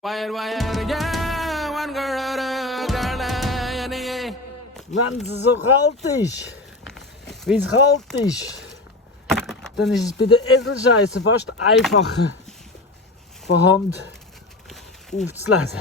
Wenn es so kalt ist, wie es kalt ist, dann ist es bei der Eselscheisse fast einfacher, von Hand aufzulesen.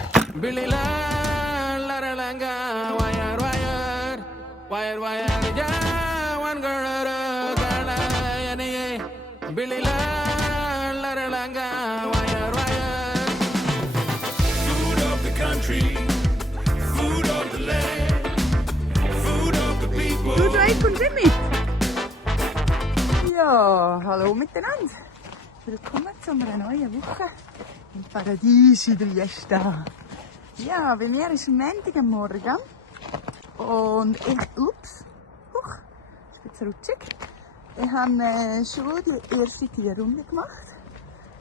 Du, Drake, kommst du mit? Ja, hallo miteinander. Willkommen zu einer neuen Woche im Paradies in der Jesta. Ja, bei mir ist Montag am Morgen und ich, huch, ist ein bisschen rutschig. Ich habe schon die erste Tierrunde gemacht.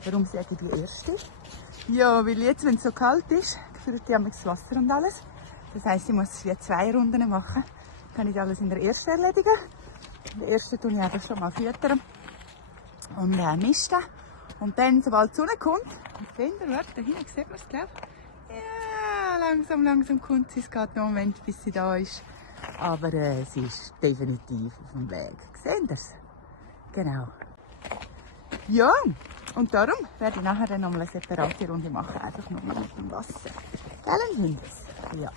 Warum sage ich die erste? Ja, weil jetzt, wenn es so kalt ist, gefriert ich das Wasser und alles. Das heisst, ich muss wieder 2 Runden machen. Kann ich alles in der ersten erledigen. In der ersten tue ich einfach schon mal füttern und misten. Und dann, sobald die Sonne kommt, seht ihr, da hinten sieht man es, glaube ich. Ja, langsam kommt sie. Es geht noch einen Moment, bis sie da ist. Aber sie ist definitiv auf dem Weg. Seht ihr es? Genau. Ja, und darum werde ich nachher dann nochmal eine separate Runde machen. Einfach nur mit dem Wasser. Gell, Hündes? Ja.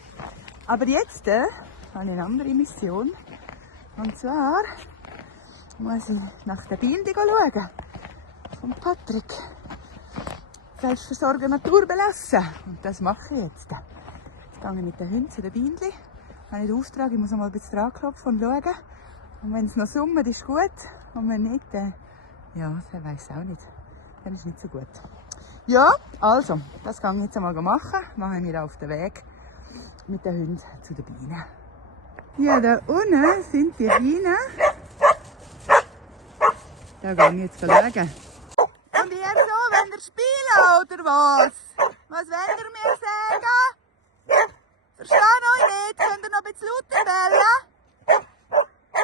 Aber jetzt habe ich eine andere Mission. Und zwar muss ich nach der Binde schauen. Von Patrick. Selbstversorgen Natur belassen. Und das mache ich jetzt. Jetzt gehe ich mit den Hunden zu den Bienen. Ich habe den Auftrag, ich muss einmal ein bisschen dran klopfen und schauen. Und wenn es noch summt, ist gut. Und wenn nicht, ja, das weiß ich auch nicht. Dann ist es nicht so gut. Ja, also, das gehe ich jetzt einmal machen. Mache ich mir auf den Weg mit den Hunden zu den Bienen. Ja, da unten sind die Bienen. Da gehe ich jetzt schauen. Und ihr so, wenn ihr spielen oder was? Was wollt ihr mir sagen? Verstehe euch nicht. Könnt ihr noch ein bisschen lauter bellen?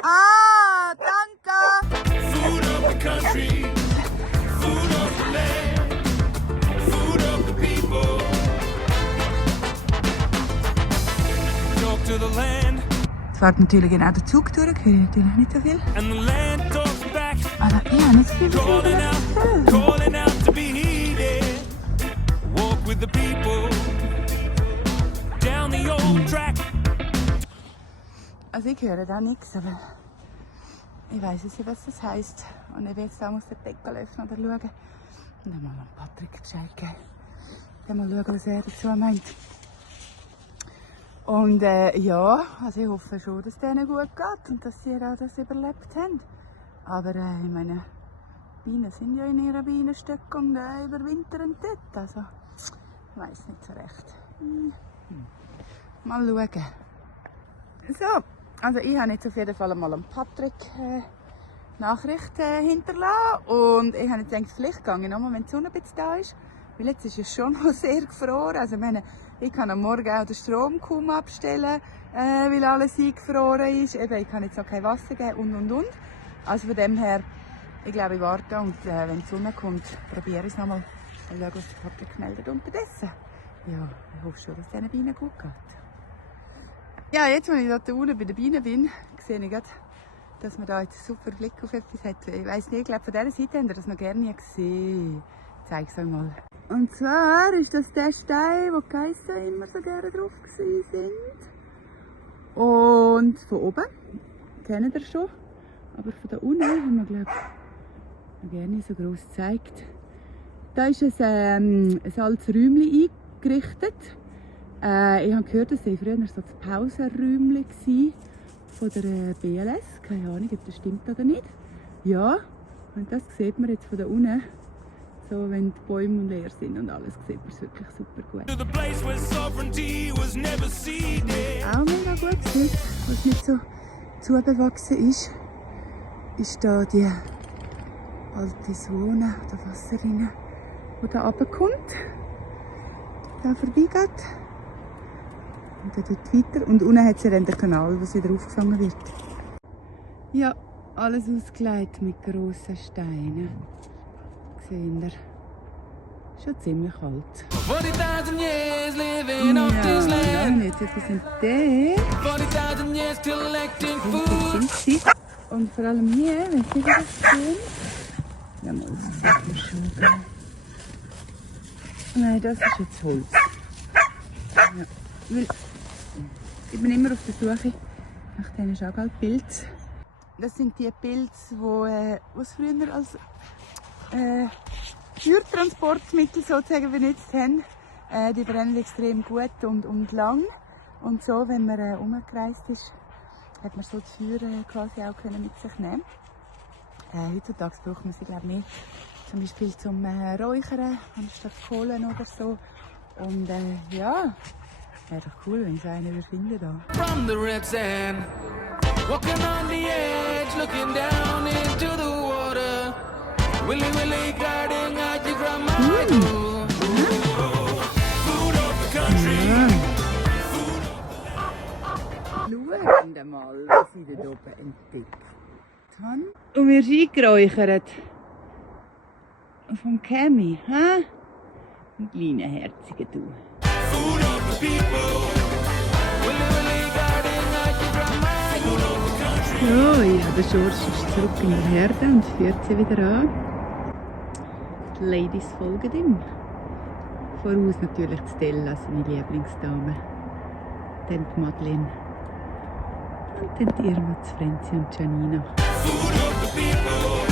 Ah, danke. Food of the country, food of the land, food of the people. Talk to the land. Es fährt natürlich genau der Zug durch, höre ich natürlich nicht so viel. And the land talks back, Aber ich habe nicht so viel calling out to be heeded. Walk with the people down the old track. Also ich höre da nichts, aber ich weiß nicht, was das heisst. Und ich will jetzt auch den Deckel öffnen oder schauen. Und dann mal an Patrick Bescheid geben. Dann mal schauen, was er dazu meint. Und ja, also ich hoffe schon, dass es denen gut geht und dass sie auch das überlebt haben. Aber ich meine, Bienen sind ja in ihrer Bienenstöcke und überwintern dort. Also, ich weiß nicht so recht. Mal schauen. So, also ich habe jetzt auf jeden Fall mal an Patrick Nachricht hinterlassen. Und ich habe jetzt gedacht, vielleicht gehe ich nochmal, wenn die Sonne ein bisschen da ist. Weil jetzt ist es schon noch sehr gefroren. Also ich kann am Morgen auch den Strom kaum abstellen, weil alles eingefroren ist. Eben, ich kann jetzt noch kein Wasser geben und. Also von dem her, ich glaube, ich warte und wenn die Sonne kommt, probiere ich es nochmal und schaue, was der Patrick meldet unterdessen. Ja, ich hoffe schon, dass es diesen Bienen gut geht. Ja, jetzt, wenn ich da unten bei den Bienen bin, sehe ich gerade, dass man da jetzt einen super Blick auf etwas hat. Ich weiss nicht, ich glaube, von dieser Seite habt ihr das noch gerne gesehen. Ich zeige es euch mal. Und zwar ist das der Stein, wo die Geister immer so gerne drauf sind. Und von oben, kennt ihr schon, aber von da unten haben wir, glaube ich, gerne so gross gezeigt. Da ist ein altes Räumchen eingerichtet. Ich habe gehört, dass sie früher so das Pausenräumchen war von der BLS. Keine Ahnung, ob das stimmt oder nicht. Ja, und das sieht man jetzt von da unten. So, wenn die Bäume leer sind und alles, sieht man es wirklich super gut. To the place where sovereignty was never ceded. Auch mega gut sieht, was nicht so zubewachsen ist da die alte Zone oder Wasserrinne, die da runterkommt, da vorbeigeht. Und dann dort weiter. Und unten hat es ja dann den Kanal, wo es wieder aufgefangen wird. Ja, alles ausgelegt mit grossen Steinen. Seht ihr? schon ziemlich alt. 40,000 years living off this Ja, land. jetzt etwas entdeckt. 40,000 years collecting Das food. sind sie. Und vor allem hier, wenn Sie das sehen. Ja, mal, das sieht man schon. Nein, das ist jetzt Holz. Ja, weil ich bin immer auf der Suche nach diesen Chagall-Pilzen. Das sind die Pilze, die es früher als Feuertransportmittel sozusagen benutzt haben. Die brennen extrem gut und lang. Und so, wenn man umgereist ist, hat man so das Feuer quasi auch mit sich nehmen. Heutzutage braucht man sie glaube ich nicht. Zum Beispiel zum Räuchern anstatt Kohlen oder so. Und ja, wäre doch cool, wenn ich so einen finden da. From the red sand, walking on the edge, looking down into the water. Willy Willy guarding out your grandma. Food of the country. Schauen mal, was ich da oben entdeckt habe. Und wir sind eingeräuchert. Vom Kämi, hä? Ein kleiner herziger Du. Food of the people. Willy Willy guarding out your grandma. Food of the country. So, ja, der Schorsch ist zurück in der Herde und führt sie wieder an. Die Ladies folgen ihm. Voraus natürlich die Stella, seine Lieblingsdame. Dann die Madeleine. Und dann die Irma, die Franzi und Janina. Food of the people.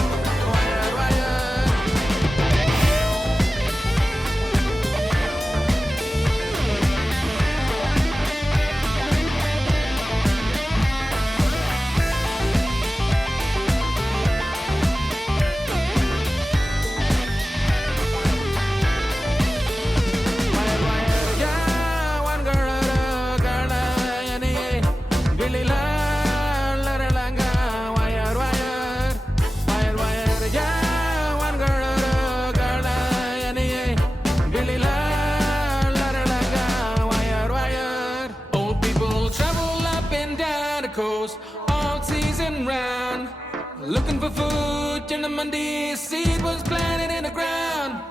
Looking for food, in the Monday seed was planted in the ground.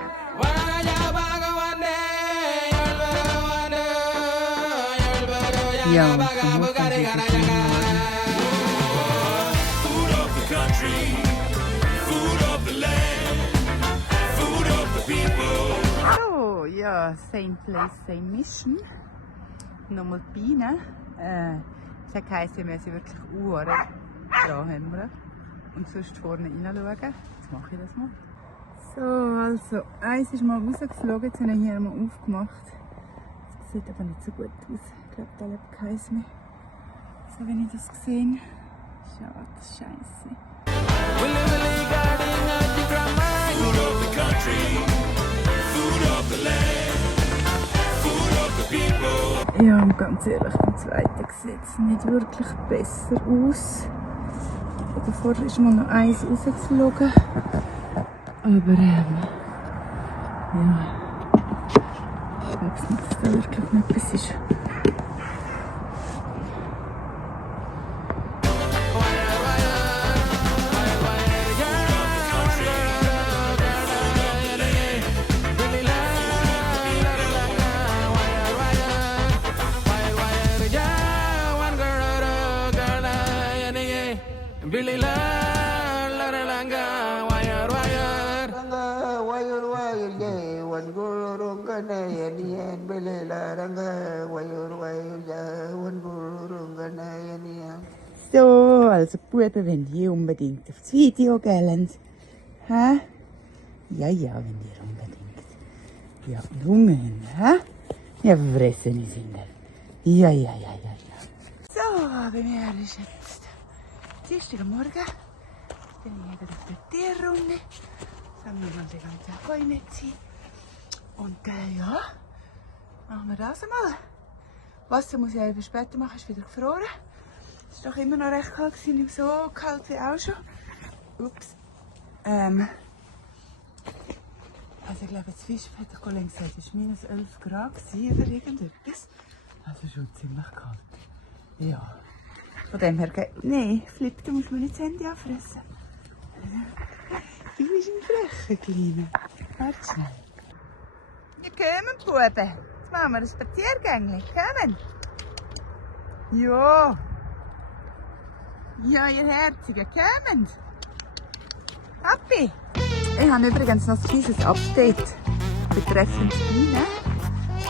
Ja, Food of the country, food of the land, food of the people. So, ja, same place, same mission. Nochmal die Bienen. Das heisst, wir müssen wirklich Uhren dran haben. Und sonst vorne reinschauen. Jetzt mache ich das mal. So, also, eins ist mal rausgeflogen, jetzt habe ich hier mal aufgemacht. Das sieht aber nicht so gut aus. Ich glaube, da lebt keins mehr. So, wenn ich das sehe. Schade, scheiße. Willy Willy guarding out your grandma. Food of the country, food of the land, food of the people. Ja, und ganz ehrlich, beim zweiten sieht es nicht wirklich besser aus. Davor ist mal noch eins rausgeflogen. Aber ja. Ich glaube nicht, dass da wirklich noch etwas ist. Billy la la la langa wire wire. Ranga wire wire yeah, one go runga na yani and belela ranga wire wire yeah, one go runga na yani. So, also Buben, wenn ihr unbedingt aufs Video gehen. Hä? Ja, wenn ihr unbedingt. Ja, und Hunger haben, hä? Ja, verfressen sind ihr. Ja. So, bei mir ist jetzt Dienstagmorgen. Bin ich wieder auf der Tierrunde. Sammeln wir mal die ganzen Heunetze. Und ja, machen wir das einmal. Wasser muss ich eben später machen, ist wieder gefroren. Es war doch immer noch recht kalt, nicht so kalt wie auch schon. Ups. Also ich glaube, das Fisch hat ich vorhin gesagt, es war minus 11 Grad oder irgendetwas. Also schon ziemlich kalt. Ja. Von dem her geht... Nein, Flip, du musst mir nicht das Handy anfressen. Du bist ein frecher Kleiner. Warte schnell. Ja, kommen, Buben. Jetzt machen wir ein Spaziergängchen. Kommen. Ja. Ja, ihr Herzigen, kommen. Happy. Ich habe übrigens noch ein kleines Update betreffend Bienen.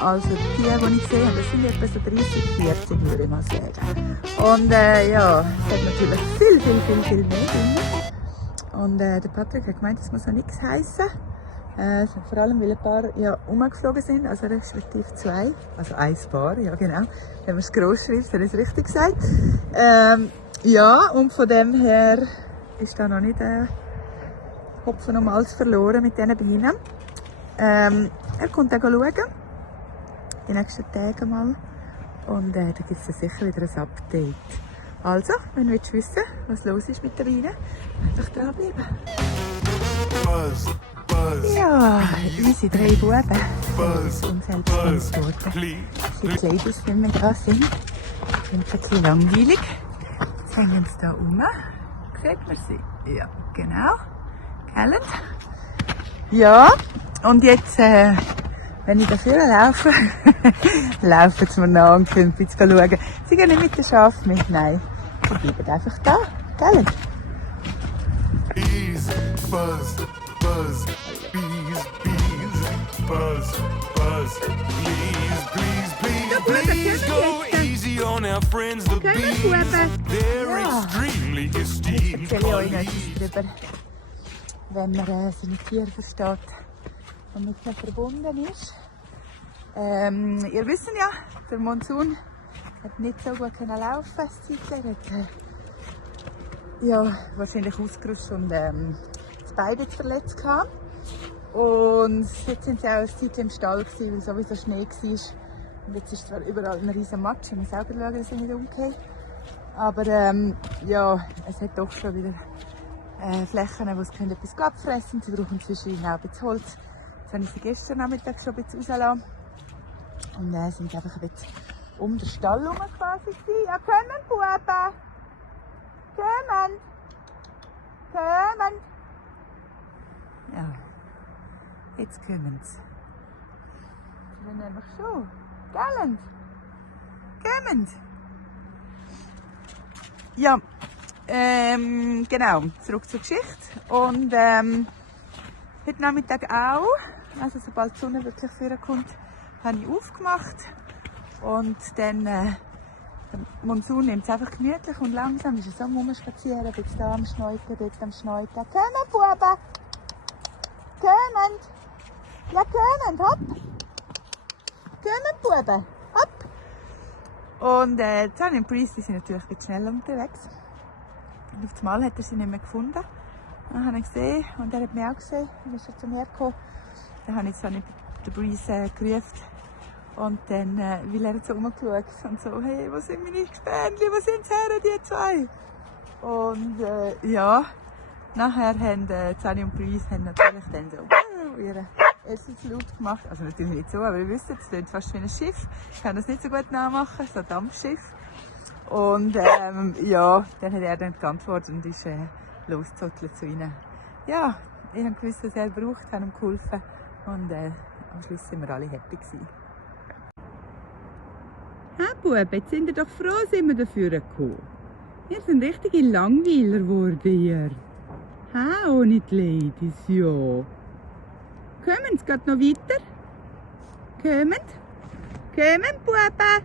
Also die ich gesehen habe, das sind etwa so 30, 40, würde ich mal sagen. Und ja, es hat natürlich viel mehr Bienen. Und der Patrick hat gemeint, das muss auch nichts heissen. Vor allem, weil ein paar ja, umgeflogen sind, also respektive 2. Also ein Paar, ja genau. Wenn man es gross schreibt, dann ist es richtig gesagt. Ja, und von dem her ist da noch nicht Hopfen und Malz verloren mit diesen Bienen. Er kommt dann schauen, die nächsten Tage mal. Und da gibt es sicher wieder ein Update. Also, wenn du wissen willst, was los ist mit den Bienen, einfach dranbleiben. Buzz, buzz, Ja, unsere 3 Buben buzz, sind unselbstständig geworden. please. Die Ladies nicht mehr da sind. Sind ein bisschen langweilig. Jetzt hängen sie da rum. Sieht man sie? Ja, genau. Gell? Ja, und jetzt, wenn ich dafür laufe, laufen sie mir nach und können ein bisschen schauen. Sie gehen nicht mit den Schafen mit, nein. Sie bleiben einfach da. Gell? Bees, buzz, buzz, bees, bees, buzz, buzz, please go easy on our friends, the bees. They're extremely esteemed. Ich erzähle euch noch etwas darüber, wenn man seine Tiere versteht und mit ihnen verbunden ist. Ihr wisst ja, der Monsun hat nicht so gut laufen können. Er hat ja, wahrscheinlich ausgerutscht und das Bein jetzt verletzt gehabt. Und jetzt sind sie auch eine Zeit im Stall gewesen, weil sowieso Schnee war. Und jetzt ist zwar überall ein riesen Matsch, ich muss selber schauen, dass ich nicht umgehe. Aber ja, es hat doch schon wieder Flächen, wo sie etwas abfressen können. Sie brauchen zwischendurch auch ein bisschen Holz. Jetzt habe ich sie gestern Nachmittag schon ein bisschen rausgelassen. Und sind einfach ein bisschen um den Stall herum quasi gewesen. Ja, kommen, Buben! Kommen! Kommen! Ja, jetzt kommen sie. Sie sind nämlich schon. Gell? Kommen! Ja, genau, zurück zur Geschichte. Und heute Nachmittag auch, also sobald die Sonne wirklich vorkommt, habe ich aufgemacht. Und dann, der Monsun nimmt es einfach gemütlich und langsam, ist er so rumspazieren, ein bisschen da am Schneuten, dort am Schneuten. Kommen, Buben! Kommen! Ja, kommen, hopp! Kommen, Buben! Hopp! Und Sunny und Breeze, die sind natürlich ein bisschen schnell unterwegs. Und auf einmal hat er sie nicht mehr gefunden. Dann habe ich gesehen und er hat mich auch gesehen. Dann ist er zu mir gekommen. Dann habe ich Sunny und Breeze gerufen. Und dann, weil er so rumgeschaut und so, hey, wo sind meine Gespänli, wo sind sie her, die 2? Und ja, nachher haben Sunny und Breeze natürlich dann so ihre Essenslaut gemacht. Also natürlich nicht so, aber ihr wisst, es klingt fast wie ein Schiff. Ich kann das nicht so gut nachmachen, so ein Dampfschiff. Und ja, dann hat er dann geantwortet und ist losgezottelt zu ihnen. Ja, ich habe gewusst, was er braucht, habe ihm geholfen und am Schluss sind wir alle happy gewesen. Hey Buben, jetzt sind ihr doch froh, sind wir dafür gekommen. Wir sind richtige Langweiler geworden hier. Ha, ohne die Ladies, ja. Kommen Sie, geht noch weiter? Kommen? Kommen, Buben?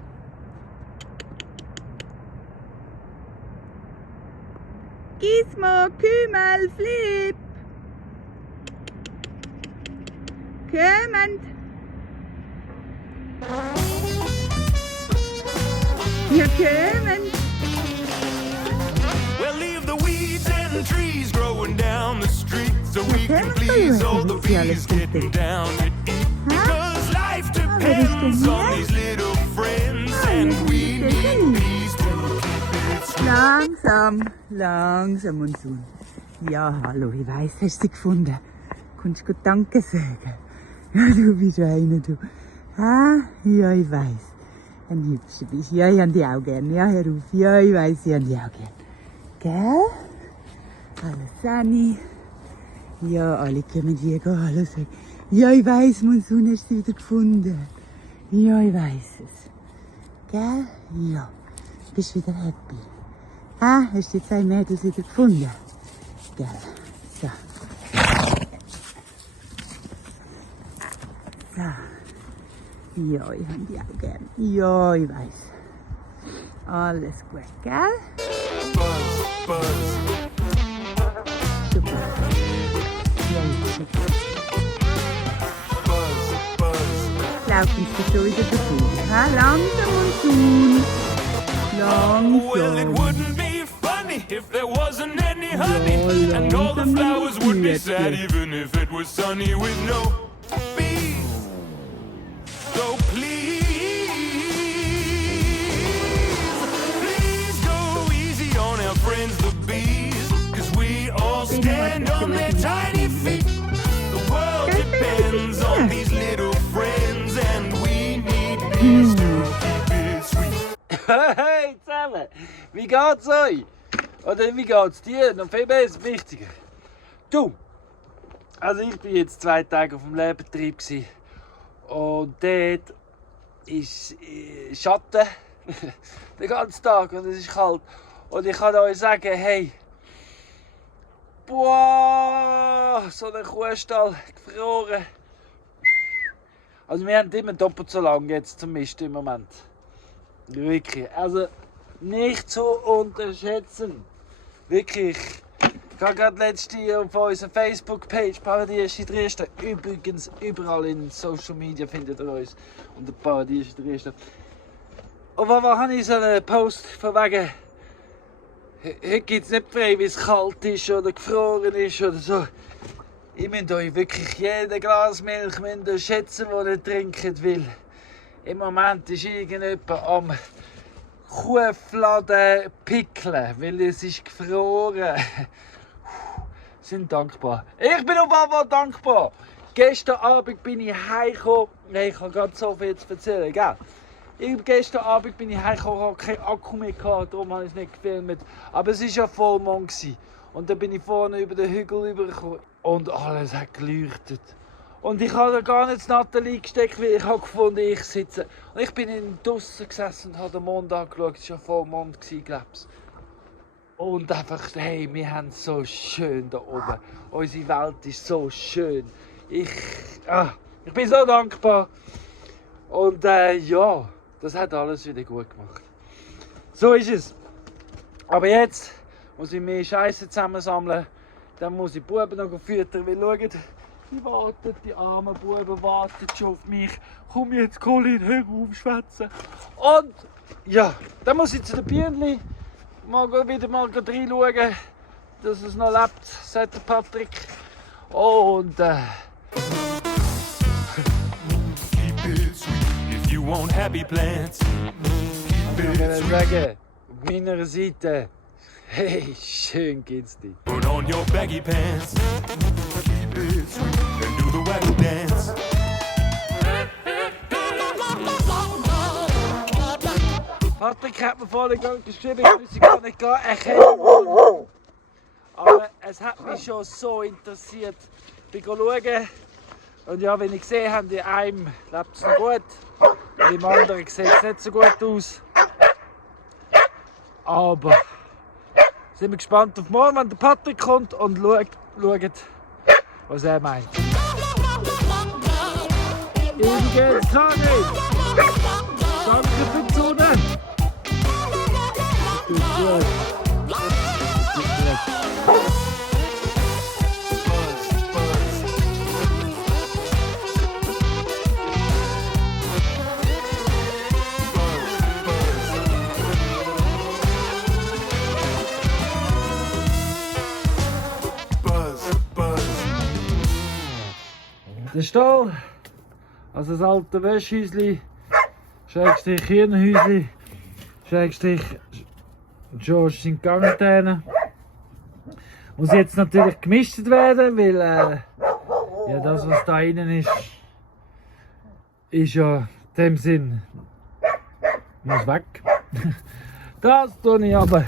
Gizmo, Kümel, Flip. Kommen. Ja, kommen. Well, leave the weeds and trees growing down the street so we can please all the bees getting down to eat. Because life depends on these little friends and we need bees to keep it sweet. Langsam und so. Ja, hallo, ich weiss, hast du sie gefunden? Kannst du gut Danke sagen? Ja, du bist einer, du. Ah, ja, ich weiss. Ein Hübscher bist. Ja, ich hab dich auch gern. Ja, hör auf. Ja, ich weiss, ich hab dich auch gern. Gell? Hallo, Sunny. Ja, alle kommen hier, hallo sagen. Ja, ich weiss, Monsun, hast du sie wieder gefunden. Ja, ich weiss es. Gell? Ja. Bist wieder happy. Ha? Hast du die 2 Mädels wieder gefunden? Gell? So. So. Ja, ich habe die auch gern. Ja, ich weiss. Alles gut, gell? Buzz, buzz. Super. Ja, super. Buzz, buzz. Laufen sie schon wieder davon. Ha? Langsam und tun. Well, it Langsam. wouldn't be funny if there wasn't any honey, and all the flowers would be sad even if it was sunny with no bees. So please go easy on our friends the bees, 'cause we all stand on their tiny feet. The world depends on these little friends, and we need bees to keep it sweet. Hey zusammen, wie geht's euch? Oder wie geht's dir? Noch viel besser, wichtiger. Du, also ich bin jetzt 2 Tage auf dem Lehrbetrieb gsi und dort ist Schatten den ganzen Tag und es ist kalt. Und ich kann euch sagen, hey, boah, so ein Kuhstall, gefroren. Also wir haben immer doppelt so lange jetzt zum Misten im Moment. Wirklich, also nicht zu unterschätzen. Wirklich. Ich habe gerade letzte auf unserer Facebook-Page Paradies in Dresden. Übrigens, überall in Social Media findet ihr uns unter Paradies in Dresden. Und was habe ich so einen Post von wegen, heute gibt es nicht frei, weil es kalt ist oder gefroren ist oder so. Ihr müsst euch wirklich jeden Glas Milch schätzen, das ihr trinkt, weil im Moment ist irgendjemand am Kuhfladen pickeln, weil es ist gefroren. Sind dankbar. Ich bin auf jeden Fall dankbar. Gestern Abend bin ich heimgekommen. Ich habe gerade so viel zu erzählen, gell? Gestern Abend bin ich heimgekommen, habe keinen Akku mehr gehabt, darum habe ich es nicht gefilmt. Aber es war ja Vollmond. Und dann bin ich vorne über den Hügel rübergekommen und alles hat geleuchtet. Und ich habe da gar nicht das Nathalie gesteckt, weil ich habe gefunden, ich sitze. Und ich bin draussen gesessen und habe den Mond angeschaut. Es war ja Vollmond, glaube ich. Und einfach, hey, wir haben es so schön da oben. Unsere Welt ist so schön. Ich bin so dankbar. Und ja, das hat alles wieder gut gemacht. So ist es. Aber jetzt muss ich mehr Scheiße zusammensammeln. Dann muss ich die Buben noch füttern, weil schaut, die warten, die armen Buben warten schon auf mich. Komm jetzt, Colin, hör auf, schwätzen. Und ja, dann muss ich zu den Bienen wieder mal reinschauen, dass es noch lebt, sagt der Patrick. Und Keep it sweet if you want happy plants. Keep ich it will sweet. sagen, auf meiner Seite, hey, schön geht's dir. Put on your baggy pants. Keep it sweet and do the waggle dance. Patrick hat mir vorhin geschrieben, ich müsse gar nicht erkennen. Aber es hat mich schon so interessiert. Ich bin schauen. Und ja, wenn ich gesehen habe, in einem lebt es noch gut. Und im anderen sieht es nicht so gut aus. Aber sind wir gespannt auf morgen, wenn der Patrick kommt und schaut, was er meint. Übrigens, Tani! Danke für die Sonne! Tut gut. Tut gut. Der Stall, also das alte Wäschhäusli, Schrägstrich Hirnhäusli, Schrägstrich George in Quarantäne. Muss jetzt natürlich gemischt werden, weil ja, das was da innen ist ja in dem Sinn muss weg. Das tue ich aber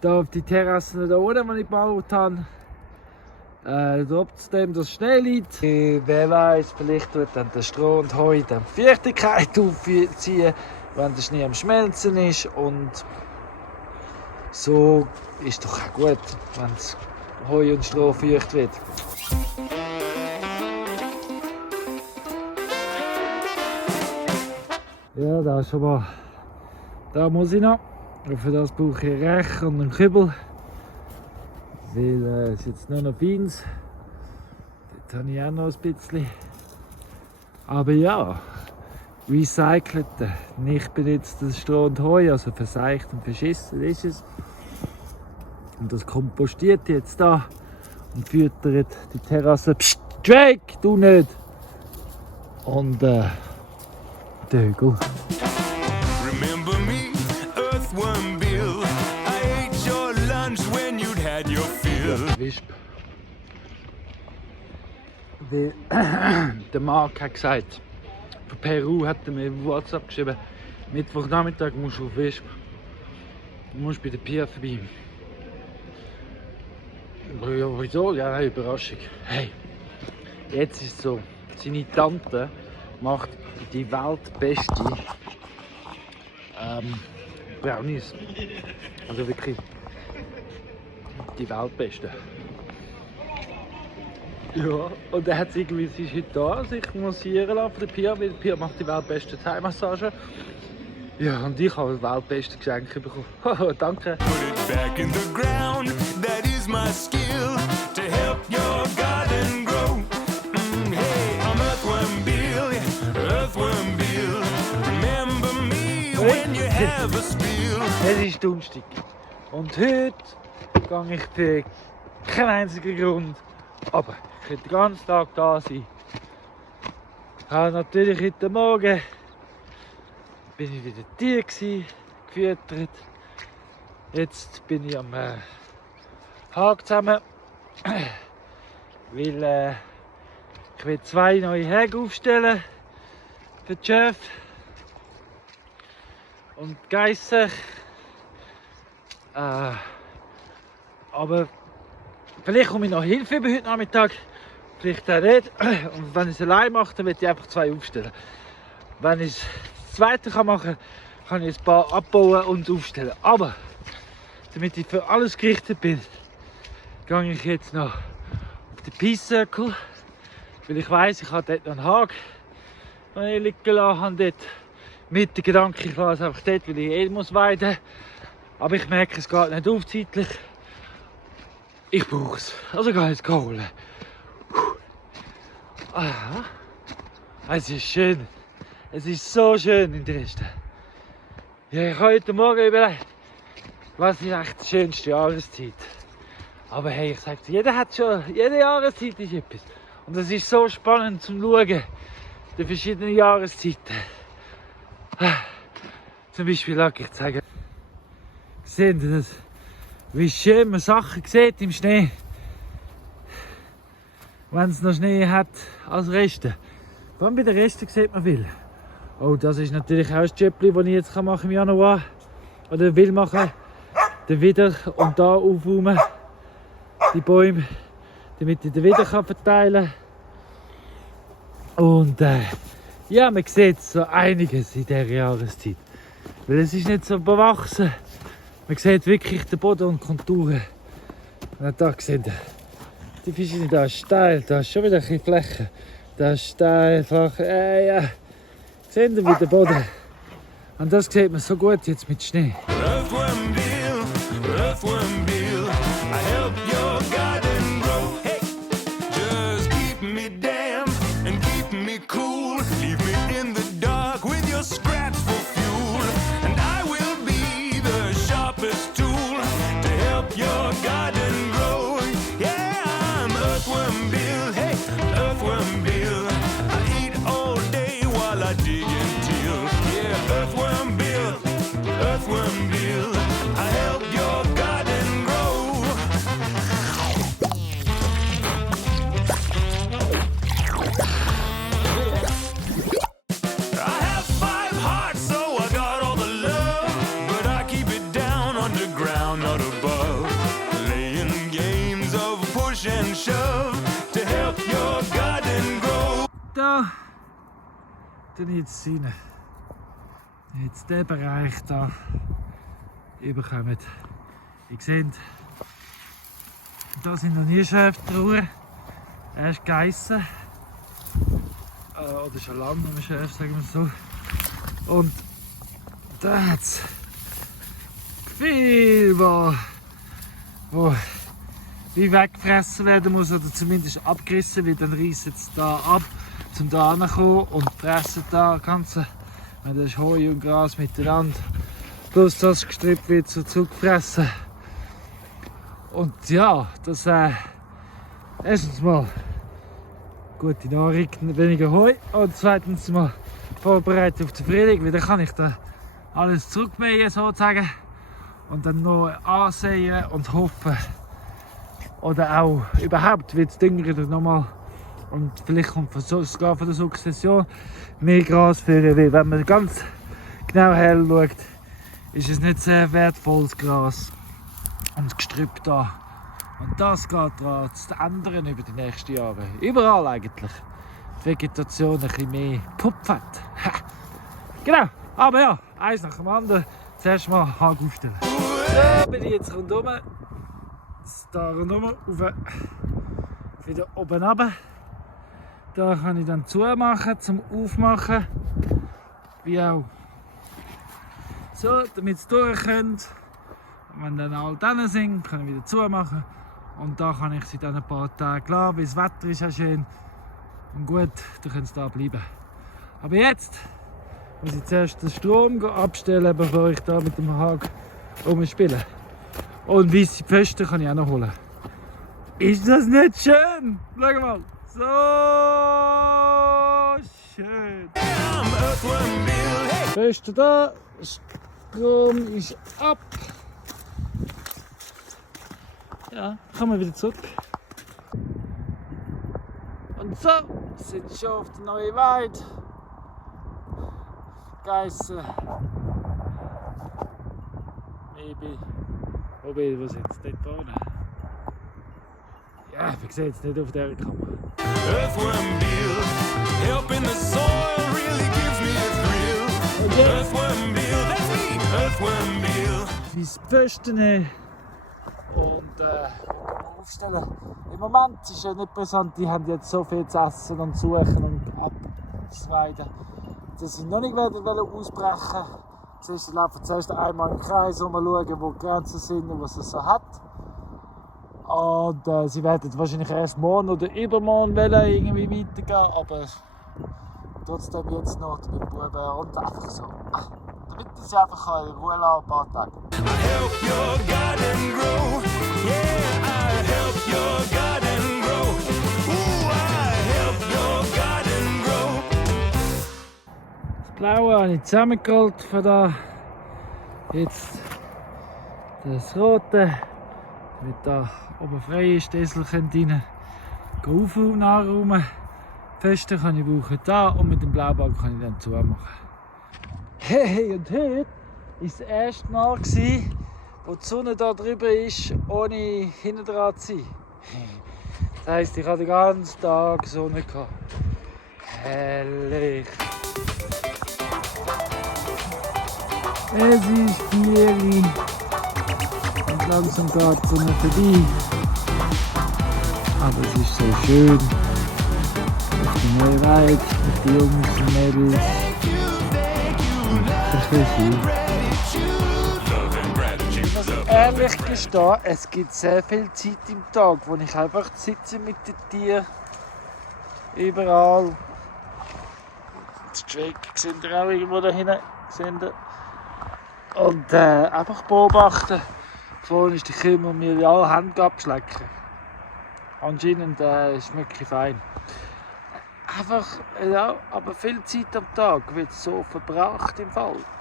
da auf die Terrasse da oben, die ich gebaut habe. trotzdem das Schnee liegt. Wer weiß, vielleicht wird dann der Stroh und Heu dann die Feuchtigkeit aufziehen, wenn der Schnee am Schmelzen ist. Und so ist doch auch gut, wenn das Heu und Stroh feucht wird. Ja, da ist schon mal. Da muss ich noch. Und für das brauche ich einen Rechen und einen Kübel. Weil es jetzt nur noch Beans. Dort habe ich auch noch ein bisschen. Aber ja, recycelte, nicht benutztes Stroh und Heu, also verseicht und verschissen ist es. Und das kompostiert jetzt da und füttert die Terrasse. Psst, Drake, du nicht! Und der Hügel. Remember me, Earthworm Bill. I ate your lunch when you'd had your fill. Wisp. Der Marc hat gesagt, von Peru hat er mir WhatsApp geschrieben, Mittwochnachmittag musst du auf Wisp. Du musst bei der Pia vorbei. Ja, wieso? Ja, eine Überraschung. Hey, jetzt ist es so, seine Tante macht die weltbeste Brownies. Also wirklich die weltbeste. Ja, und er hat irgendwie, sie ist heute da, sich massieren lassen von der Pia, weil Pia macht die weltbeste Thai-Massage. Ja, und ich habe das weltbeste Geschenk bekommen. Danke. Put it back in the ground. That is my skill to help your garden grow. Hey, I'm Earthworm Bill. Yeah, Earthworm Bill. Remember me when you have a spill. Es ist Donnerstag. Und heute gehe ich für keinen einzigen Grund. Aber ich könnte den ganzen Tag da sein. Natürlich heute Morgen bin ich wieder Tier gsi, gefüttert. Jetzt bin ich am Haken zusammen, weil ich will 2 neue Häge aufstellen für die Chef und die Geissen. Aber vielleicht komme ich noch Hilfe über heute Nachmittag, vielleicht auch nicht. Und wenn ich es allein mache, dann will ich einfach 2 aufstellen. Wenn ich das zweite machen kann ich ein paar abbauen und aufstellen. Aber damit ich für alles gerichtet bin, gehe ich jetzt noch auf den Peace Circle, weil ich weiss, ich habe dort noch einen Haken, den ich liegen gelassen habe. Dort. Mit dem Gedanken, ich lasse es einfach dort, weil ich muss weiden. Aber ich merke, es geht nicht auf zeitlich. Ich brauche es. Also gehe ich es holen. Aha. Es ist schön. Es ist so schön in Dresden. Ja, ich habe heute Morgen überlegt, was ist eigentlich die schönste Jahreszeit? Aber hey, ich sage dir, jede Jahreszeit ist etwas. Und es ist so spannend zum Schauen, die verschiedenen Jahreszeiten. Zum Beispiel, lag ich zeigen. Seht ihr das? Wie schön man Sachen sieht im Schnee. Wenn es noch Schnee hat als Reste. Vor allem bei den Resten sieht man viel. Oh, das ist natürlich auch ein Jöppli, das ich jetzt machen kann im Januar. Oder will machen. Dann wieder und da aufräumen. Die Bäume. Damit ich den wieder verteilen kann. Und ja, man sieht so einiges in dieser Jahreszeit. Weil es ist nicht so bewachsen. Man sieht wirklich den Boden und Konturen. Und da seht ihr, die Fische, da ist steil, da ist schon wieder ein bisschen Fläche. Da ist steil, flach, ja. Seht ihr, wie der Boden. Und das sieht man so gut jetzt mit Schnee. Earthworm Bill, Earthworm Bill. I help your garden grow. Hey, just keep me damp and keep me cool. Leave me in the dark with your scraps for fuel. And I will be the sharpest tool to help your garden grow. Yeah, I'm Earthworm Bill. Hey, Earthworm Bill. I eat all day while I dig and till. Yeah, Earthworm Bill, Earthworm Bill. I dann jetzt rein. Jetzt diesen Bereich hier überkommen. Ihr seht, da sind noch nie Schäftruhe. Er ist geissen. Oder schon lange noch ein Schäf, sagen wir so. Und da hat es viel, wo wie weggefressen werden muss oder zumindest abgerissen wird. Dann reissen es da ab, um da hinzukommen und fressen da ganze, das ist Heu und Gras miteinander. Plus das Gestrüpp wird so zugefressen. Und ja, das erstens mal gute Nahrung, weniger Heu und zweitens mal vorbereitet auf den Frühling, weil dann kann ich da alles zurückmähen sozusagen und dann noch ansehen und hoffen oder auch überhaupt wird das Dünger nochmal und vielleicht kommt sogar von der Sukzession mehr Gras führen, weil wenn man ganz genau her schaut, ist es nicht sehr wertvolles Gras und Gestrüpp da. Und das geht daran zu ändern über die nächsten Jahre. Überall eigentlich. Die Vegetation ein bisschen mehr pupft. Genau, aber ja, eins nach dem anderen. Zuerst mal Hag aufstellen. Da bin ich jetzt rundum. Da rundum, wieder oben runter. Da kann ich dann zumachen zum Aufmachen. Wie auch. So, damit es durch könnt. Und wenn dann alle drin sind, kann ich wieder zumachen. Und da kann ich sie dann ein paar Tage lassen, weil das Wetter ist ja schön. Und gut, dann können sie da bleiben. Aber jetzt muss ich zuerst den Strom abstellen, bevor ich da mit dem Hag rumspiele. Und weisse Pfosten kann ich auch noch holen. Ist das nicht schön? Schau mal. So schön. Pfosten da, Strom ist ab. Ja, kommen wir wieder zurück. Und so sind wir schon auf der neuen Weide. Geissen. Maybe. Wo sind sie? Dort vorne. Ja, wir sehen es nicht auf der Kamera. Earthworm Bill, helping the soil really gives me a thrill. Okay. Earthworm Bill, that's me, Earthworm Bill. Fürs Pfosten nehmen und aufstellen. Im Moment ist ja nicht brisant, die haben jetzt so viel zu essen und suchen und abzuweiden, dass sie noch nicht ausbrechen. Sie laufen zuerst einmal im Kreis, um zu schauen, wo die Grenzen sind und was es so hat. Und sie werden wahrscheinlich erst morgen oder übermorgen irgendwie weitergehen, aber trotzdem jetzt noch mit Buben und einfach so. Damit sie einfach Ruhe lassen, ein paar Tage. I help your garden grow. Yeah, I help your garden grow. Ooh, I help your garden grow. Das Blaue habe ich zusammengeholt von da. Jetzt das Rote, damit da oben frei ist, die Esel können rein. Auf und nachräumen. Pfosten kann ich brauchen da und mit dem Blaubalg kann ich dann zumachen. Hey, und heute war das erste Mal, wo die Sonne da drüber ist, ohne hinten dran zu sein. Das heisst, ich hatte den ganzen Tag Sonne. Herrlich. Es ist 4 Uhr und langsam geht die Sonne vorbei. Aber es ist so schön. Auf der neuen Weide mit den Jungs und Mädels. Ich muss ehrlich gestehen, es gibt sehr viel Zeit im Tag, wo ich einfach sitze mit den Tieren. Überall. Das Drake sind ihr auch irgendwo da hinten. Und einfach beobachten. Vorhin ist der Kümmel mir alle Hände abschlecken. Anscheinend ist es wirklich fein. Einfach, ja, aber viel Zeit am Tag wird so verbracht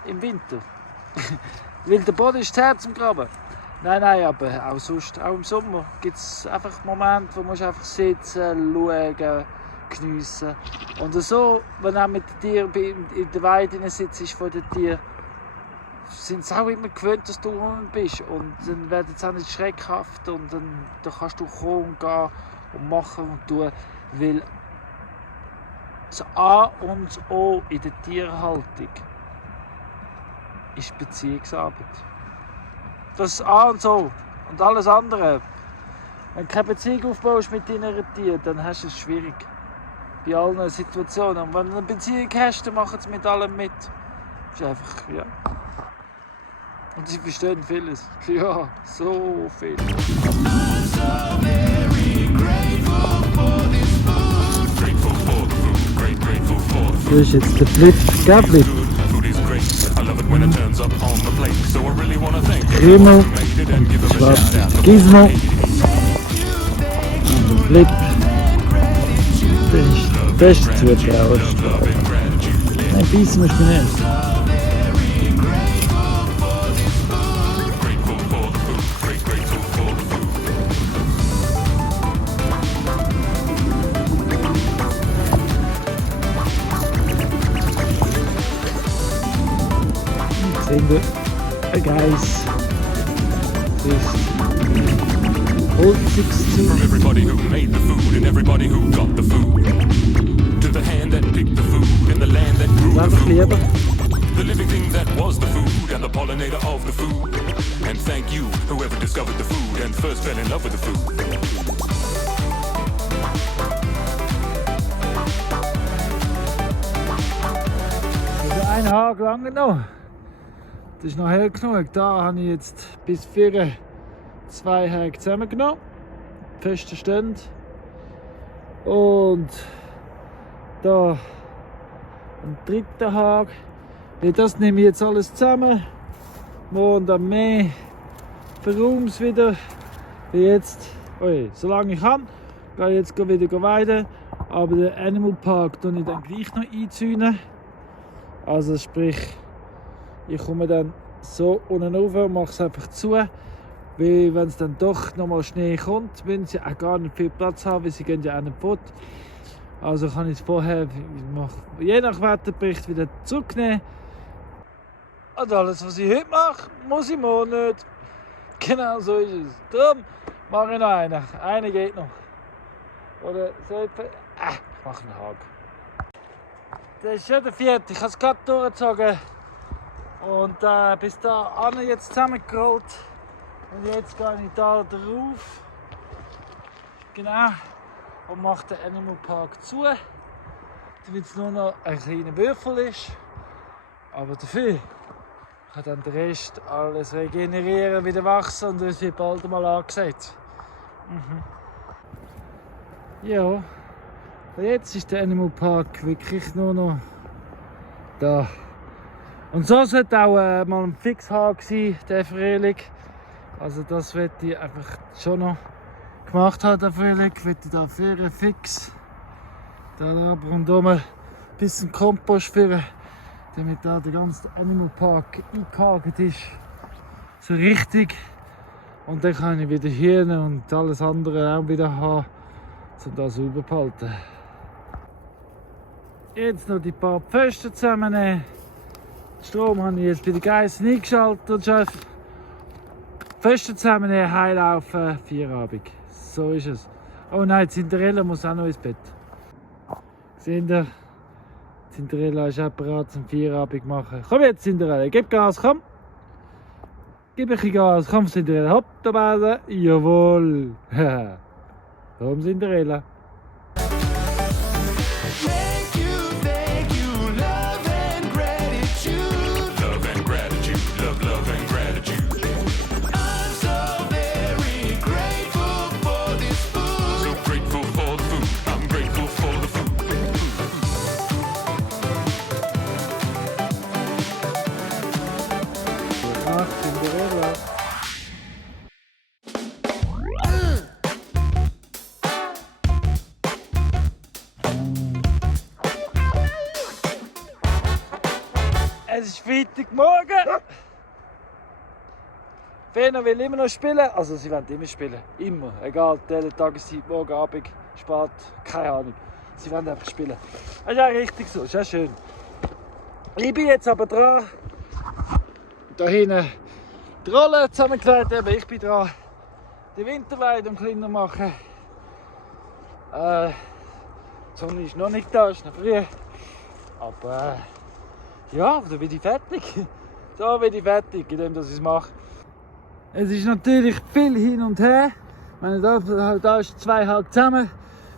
im Winter. Weil der Boden ist das Herz am Graben. Nein, aber auch sonst, auch im Sommer gibt es einfach Momente, wo man einfach sitzen, schauen, geniessen. Und so, wenn du auch mit den Tieren in der Weide sitzt vor den Tieren, sind sie auch immer gewöhnt, dass du unten bist. Und dann werden sie auch nicht schreckhaft und dann kannst du kommen und gehen und machen und tun. Weil Das A und das O in der Tierhaltung ist Beziehungsarbeit. Das A und das O und alles andere. Wenn du keine Beziehung aufbaust mit deinen Tieren, dann hast du es schwierig. Bei allen Situationen. Und wenn du eine Beziehung hast, dann machen sie mit allem mit. Das ist einfach, ja. Und sie verstehen vieles. Ja, so viel. Das ist jetzt der Flip, gell Flip? Krümel und schwarz Gizmo. Und der Flip. Das ist der beste Zuschauer. Nein, beißen musst du nicht. Hey guys, this old 16. From everybody who made the food and everybody who got the food, to the hand that picked the food and the land that grew the food, the living thing that was the food and the pollinator of the food. And thank you, whoever discovered the food and first fell in love with the food. Ein Hag lange noch. Das ist noch hell genug. Da habe ich jetzt bis 4 2 Häge zusammengenommen. Feste Stände. Und da einen dritten Hag. Das nehme ich jetzt alles zusammen. Morgen dann mehr. Verräume es wieder. Wie jetzt, solange ich kann, gehe ich jetzt wieder weiden. Aber den Animal Park tue ich dann gleich noch einzäunen. Also sprich, ich komme dann so unten rauf und mache es einfach zu. Weil wenn es dann doch nochmal Schnee kommt, wenn sie auch gar nicht viel Platz haben, weil sie gehen ja auch nicht fort. Also kann ich es vorher, je nach Wetterbericht, wieder zurücknehmen. Und alles, was ich heute mache, muss ich morgen nicht. Genau so ist es. Darum mache ich noch einen. Einer geht noch. Oder so etwa. Ich mache einen Haken. Das ist schon der 4. Ich habe es gerade durchgezogen. Und bis da an jetzt zusammengerollt. Und jetzt gehe ich da drauf. Genau. Und mache den Animal Park zu. Damit es nur noch ein kleiner Würfel ist. Aber dafür kann dann der Rest alles regenerieren, wieder wachsen und es wird bald mal angesät. Ja. Und jetzt ist der Animal Park wirklich nur noch da. Und so sollte auch mal ein Fixhag sein, der Frühling. Also das wird ich einfach schon noch gemacht haben, der Frühling. Wird ich da für fix. Da rundherum ein bisschen Kompost führen, damit da der ganze Animal Park eingehakt ist. So richtig. Und dann kann ich wieder Hühner und alles andere auch wieder haben, um das sauber zu halten. Jetzt noch die paar Pfosten zusammennehmen. Den Strom habe ich jetzt bei den Geissen eingeschaltet und schon Pfosten zusammennehmen, heilaufen, Feierabend. So ist es. Oh nein, Cinderella muss auch noch ins Bett. Seht ihr? Cinderella ist auch bereit zum Feierabend machen. Komm jetzt, Cinderella, gib Gas, komm! Gib ein bisschen Gas, komm Cinderella, hopp, da Base, jawohl! Komm Cinderella! Cinderella. Es ist Freitagmorgen. Fena will immer noch spielen. Also sie wollen immer spielen. Immer. Egal, Tageszeit, morgen, Abend, spät, keine Ahnung. Sie wollen einfach spielen. Das ist auch richtig so, das ist auch schön. Ich bin jetzt aber dran. Da hinten die Rolle zusammengelegt, eben ich bin dran, die Winterweide kleiner machen. Die Sonne ist noch nicht da, ist noch früh. Aber ja, dann bin ich fertig. So bin ich fertig, indem ich es mache. Es ist natürlich viel hin und her. Wenn da ist 2 Haken zusammen.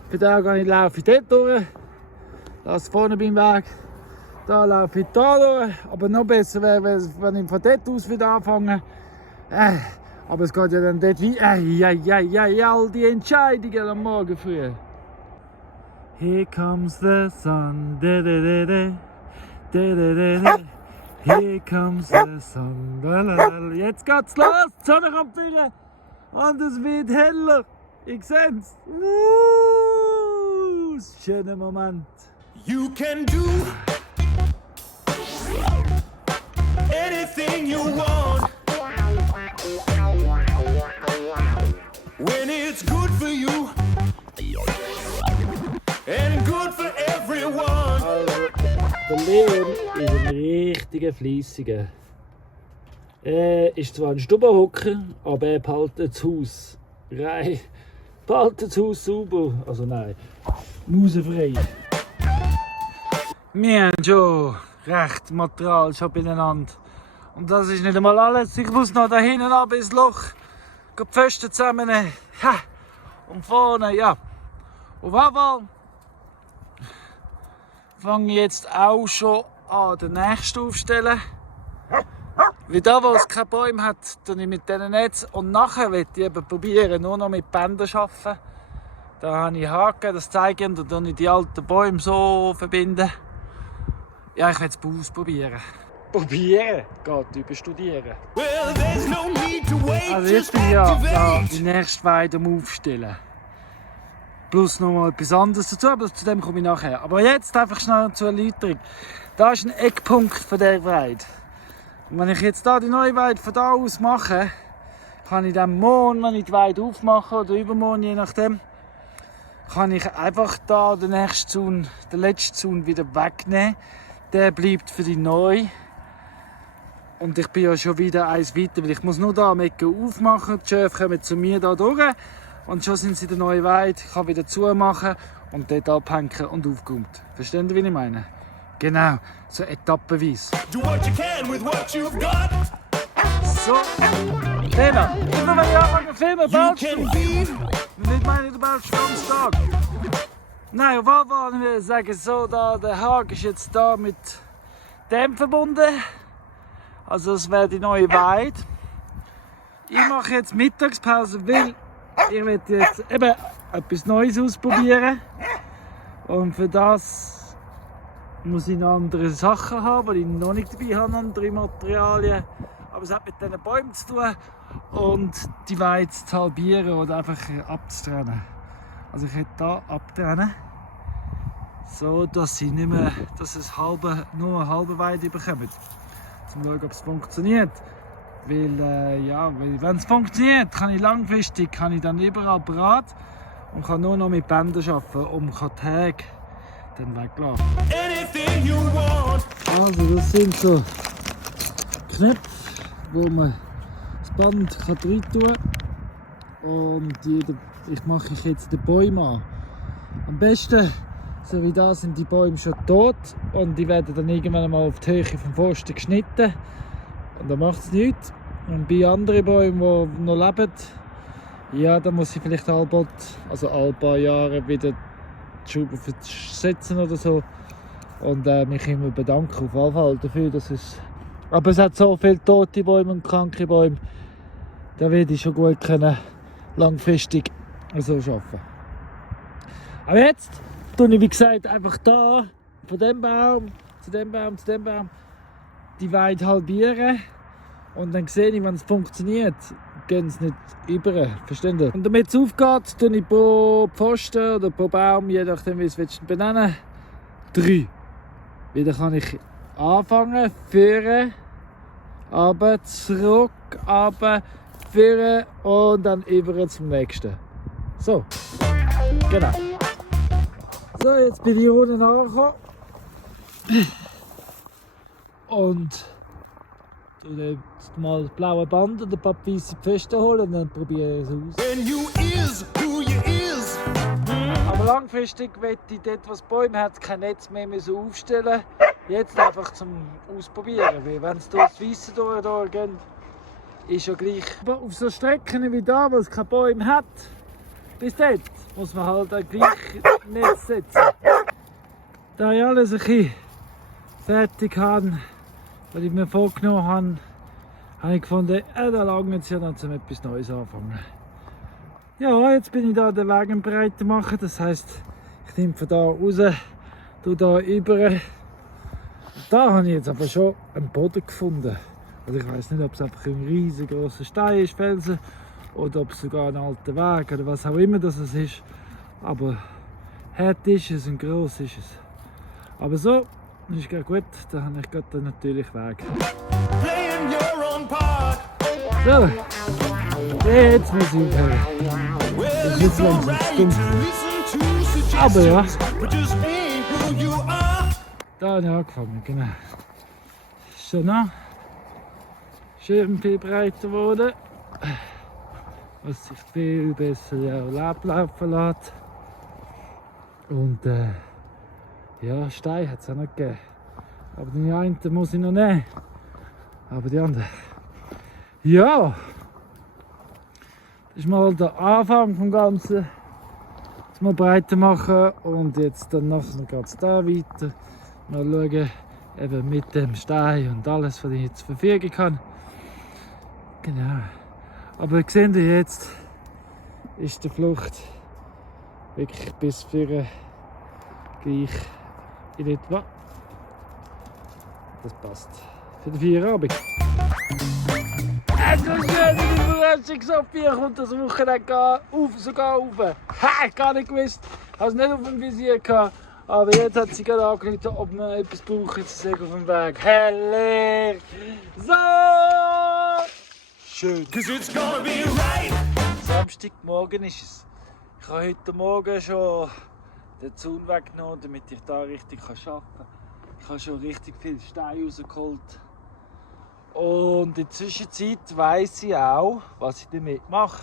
Für den laufe ich dort durch. Das vorne beim Weg. Da laufe ich da durch. Aber noch besser wäre, wenn ich von dort aus wieder anfange. Aber es geht ja dann dort wie. All die Entscheidungen am Morgen früh. Here comes the sun. Here comes the sun. Jetzt geht's los. Die Sonne kommt wieder. Und es wird heller. Ich seh's. Schöner Moment. You can do anything you want when it's good for you and good for everyone. Der Leon ist ein richtiger Fleissiger. Er ist zwar ein Stubenhocker, aber er behaltet das Haus rein. Behaltet das Haus sauber. Also nein, mausefrei. Wir haben schon recht Material schon beieinander. Und das ist nicht einmal alles. Ich muss noch da hinten ab ins Loch. Die Pfosten zusammennehmen. Ha! Und vorne, ja. Auf jeden Fall fange ich jetzt auch schon an, den nächsten aufstellen. Wie da, wo es keine Bäume hat, tue ich mit diesen Netz. Und nachher will ich eben probieren, nur noch mit Bändern zu arbeiten. Da habe ich Haken, das zeige ich, und dann tue ich die alten Bäume so verbinden. Ja, ich will es ausprobieren. Probieren geht über studieren. Well, there's no need to wait, Also jetzt just bin ich ja da activate. die nächste Weide am Aufstellen. Plus noch mal etwas anderes dazu, aber zu dem komme ich nachher. Aber jetzt einfach schnell zur Erläuterung. Da ist ein Eckpunkt von dieser Weide. Und wenn ich jetzt da die neue Weide von da aus mache, kann ich dann morgen, wenn ich die Weide aufmache, oder übermorgen, je nachdem, kann ich einfach da den nächsten Zaun, den letzten Zaun wieder wegnehmen. Der bleibt für die neue. Und ich bin ja schon wieder eins weiter, weil ich muss nur da am Ecke aufmachen. Die Schäfe kommen zu mir da durch. Und schon sind sie in der neuen Weide. Ich kann wieder zumachen und dort abhängen und aufgeräumt. Verstehen Sie, wie ich meine? Genau, so etappenweise. Do what you can with what you've got. So, Thema. Immer wenn ich anfange zu filmen, You baust can du. be Nicht meine, du baust den ganzen Tag. Nein, auf jeden Fall würde ich sagen, so, da, der Haken ist jetzt da mit dem verbunden. Also das wäre die neue Weide. Ich mache jetzt Mittagspause, weil ich will jetzt eben etwas Neues ausprobieren. Und für das muss ich noch andere Sachen haben, die ich noch nicht dabei habe, andere Materialien. Aber es hat mit diesen Bäumen zu tun und die Weide zu halbieren oder einfach abzutrennen. Also ich hätte hier abtrennen, so dass sie nicht mehr, dass es nur eine halbe Weide bekommen. Um zu schauen, ob es funktioniert. Weil, wenn es funktioniert, kann ich langfristig dann überall bereit und kann nur noch mit Bändern arbeiten, um die Tage dann wegzulassen. anything you want. Also das sind so Knöpfe, wo man das Band rein tun kann. Und ich mache jetzt den Baum an. Am besten, so wie da, sind die Bäume schon tot und die werden dann irgendwann mal auf die Höhe vom Pfosten geschnitten. Und dann macht es nichts. Und bei anderen Bäumen, die noch leben, ja, da muss ich vielleicht alle paar Jahre wieder die Schraube versetzen oder so. Und mich immer bedanken auf jeden Fall dafür, dass es... Aber es hat so viele tote Bäume und kranke Bäume, da werde ich schon gut können, langfristig so arbeiten. Aber jetzt tue ich, wie gesagt, einfach da, von dem Baum zu dem Baum zu dem Baum, die Weide halbieren. Und dann sehe ich, wenn es funktioniert, gehen sie nicht über. Versteht ihr? Und damit es aufgeht, tue ich pro Pfosten oder pro Baum, je nachdem wie du es benennen willst, 3. Wieder kann ich anfangen, führen, runter, zurück, runter, führen und dann über zum nächsten. So, genau. So, jetzt bin ich unten angekommen. Und mal das blaue Band und ein paar weiße Pfosten holen und dann probiere ich es aus. When you is who you is. Aber langfristig möchte ich dort, was Bäume hat, kein Netz mehr müssen aufstellen. Jetzt einfach zum Ausprobieren, weil wenn es durch das Weisse durchgeht, ist ja gleich. Aber auf so Strecken wie da, wo es keine Bäume hat, bis dort muss man halt ein gleich Netz setzen. Da ich alles ein bisschen fertig habe, was ich mir vorgenommen habe, habe ich gefunden, da langt es ja noch, um etwas Neues anfangen. Ja, jetzt bin ich da den Weg breiter machen, das heisst, ich nehme von da raus, tue da über. Da habe ich jetzt aber schon einen Boden gefunden. Also ich weiß nicht, ob es einfach ein riesengroßer Stein ist, Felsen, oder ob es sogar ein alter Weg oder was auch immer das ist. Aber hart ist es und gross ist es. Aber so ist gerade gut, da habe ich gerade den natürlichen Weg. So, jetzt muss ich aufhören. Das ist jetzt langsam stumpf. Aber ja, da habe ich angefangen, genau. Schon noch schön viel breiter geworden, was sich viel besser ablaufen lässt. Und ja, Stein hat es auch noch gegeben. Aber den einen muss ich noch nehmen. Aber die anderen. Ja! Das ist mal der Anfang vom Ganzen. Jetzt mal breiter machen und jetzt dann nachher geht es da weiter. Mal schauen, eben mit dem Stein und alles, was ich jetzt zur Verfügung habe. Genau. Aber seht ihr jetzt, ist die Flucht wirklich bis für gleich in etwa. Das passt. Für den Feierabend. Es ist schön, die Überraschung, Sophia kommt das Wochenende sogar rauf. Ha, gar nicht gewusst. Ich habe es nicht auf dem Visier gehabt. Aber jetzt hat sie gerade angerufen, ob man etwas braucht, jetzt auf dem Weg. Herrlich! So! Schön. Samstagmorgen ist es. Ich habe heute Morgen schon den Zaun weggenommen, damit ich da richtig arbeiten kann. Ich habe schon richtig viel Stein rausgeholt. Und in der Zwischenzeit weiss ich auch, was ich damit mache.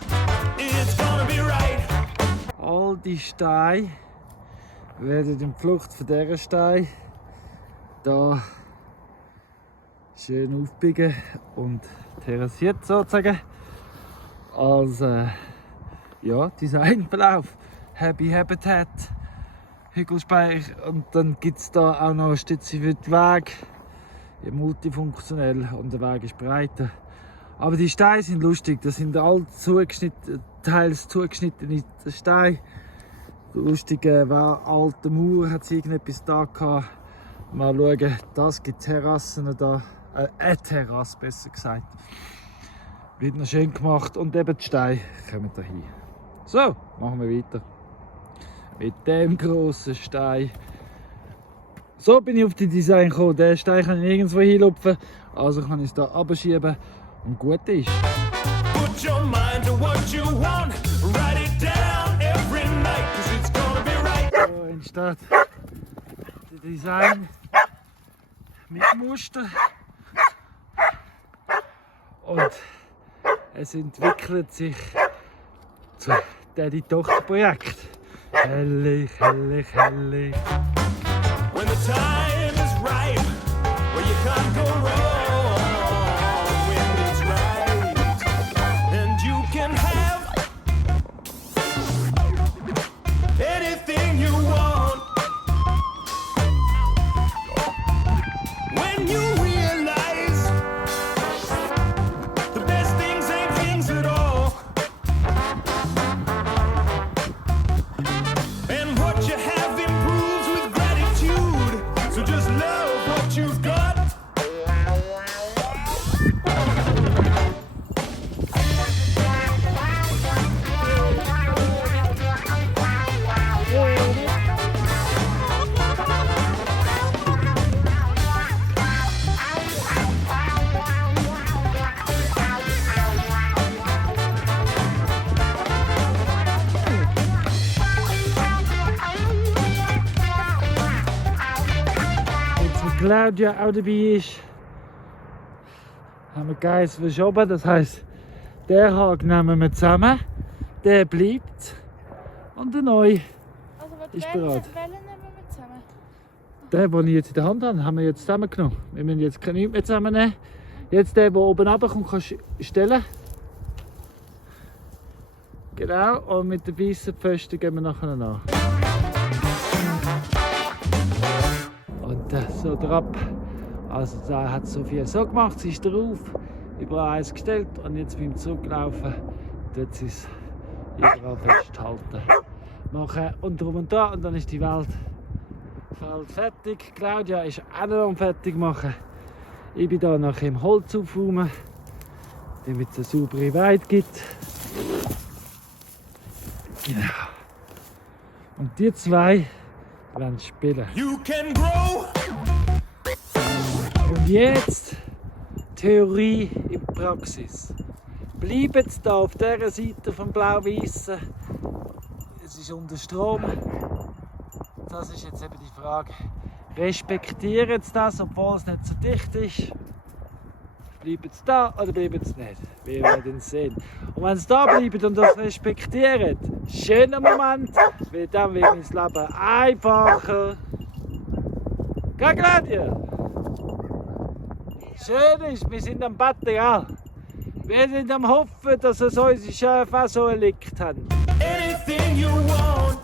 All die Steine werden in Flucht von dieser Stein da schön aufbiegen und terrassiert sozusagen als ja, Designverlauf. Happy Habitat, Hügelspeicher, und dann gibt es da auch noch Stütze für den Weg, ja, multifunktionell, und der Weg ist breiter. Aber die Steine sind lustig, das sind all teils zugeschnittene Steine. Lustig, war alte Mauer, hat es irgendetwas da gehabt. Mal schauen, das gibt Terrassen da, eine Terrasse besser gesagt. Wird noch schön gemacht und eben die Steine kommen da hin. So, machen wir weiter. Mit dem grossen Stein. So bin ich auf die Design gekommen. Den Stein kann ich nirgendwo hinlupfen, also kann ich es hier abschieben und gut ist. Put your mind to what you want, write it down every night, 'cause it's gonna be right. So entsteht der Design mit Muster. Und es entwickelt sich zu Daddy-Tochter-Projekt. Herrlich, herrlich, herrlich. When the time is right, well you can't go wrong when it's right, and you can have anything you want. When you realize the best things ain't things at all, and what you have improves with gratitude, so just love what you've got. Claudia auch dabei ist, haben wir Geiss verschoben. Das heisst, der Haken nehmen wir zusammen, der bleibt und der neue Ist bereit. Welchen nehmen wir zusammen? Den, den ich jetzt in der Hand habe, haben wir jetzt zusammengenommen. Wir müssen jetzt nichts mehr zusammennehmen. Jetzt den, der oben runterkommt, kannst du stellen. Genau, und mit den weißen Pfosten gehen wir nachher nach. Und so drauf. Also da hat Sophia so gemacht, sie ist drauf, überall eins gestellt und jetzt beim Zurücklaufen tut sie es überall festhalten. Machen und drum und da und dann ist die Welt fertig. Claudia ist auch noch am fertig machen. Ich bin da nachher im Holz aufräumen, damit es eine saubere Weide gibt. Genau. Und die zwei werden spielen. You can grow. Und jetzt Theorie in Praxis. Bleibt da auf dieser Seite vom Blau-Weißen. Es ist unter Strom. Das ist jetzt eben die Frage. Respektiert es das, obwohl es nicht so dicht ist? Bleibt es da oder bleibt es nicht? Wir werden es sehen. Und wenn es da bleibt und das respektiert, schöner Moment, weil dann wird mein Leben einfacher. Gell, Claudia? Schön ist, wir sind am Betten, ja. Wir sind am Hoffen, dass es unsere Schafe auch so erlickt haben. Anything you want.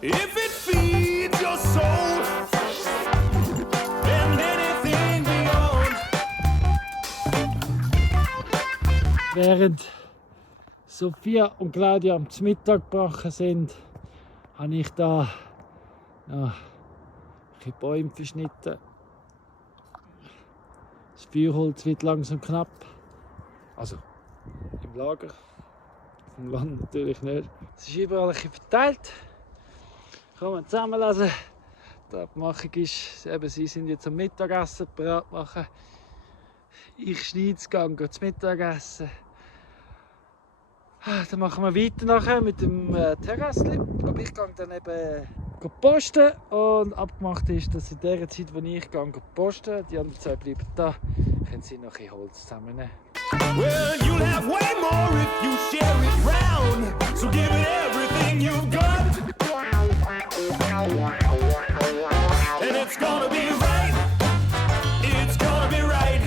If it feeds your soul. And anything beyond. Während Sophia und Claudia am Mittag gebrochen sind, habe ich da ein bisschen Bäume verschnitten. Das Feuerholz wird langsam knapp. Also im Lager. Im Land natürlich nicht. Es ist überall ein bisschen verteilt. Kann man zusammenlesen. Die Abmachung ist, eben, sie sind jetzt am Mittagessen bereit machen. Ich schneide es, gehe zum Mittagessen. Dann machen wir weiter nachher mit dem Terrassli. Aber ich gehe dann eben posten. Und abgemacht ist, dass in der Zeit, wo ich gehe posten, die anderen zwei bleiben da, können sie noch ein Holz zusammennehmen. Well, you'll have way more if you share it round. So give it everything you've got. And it's gonna be right. It's gonna be right.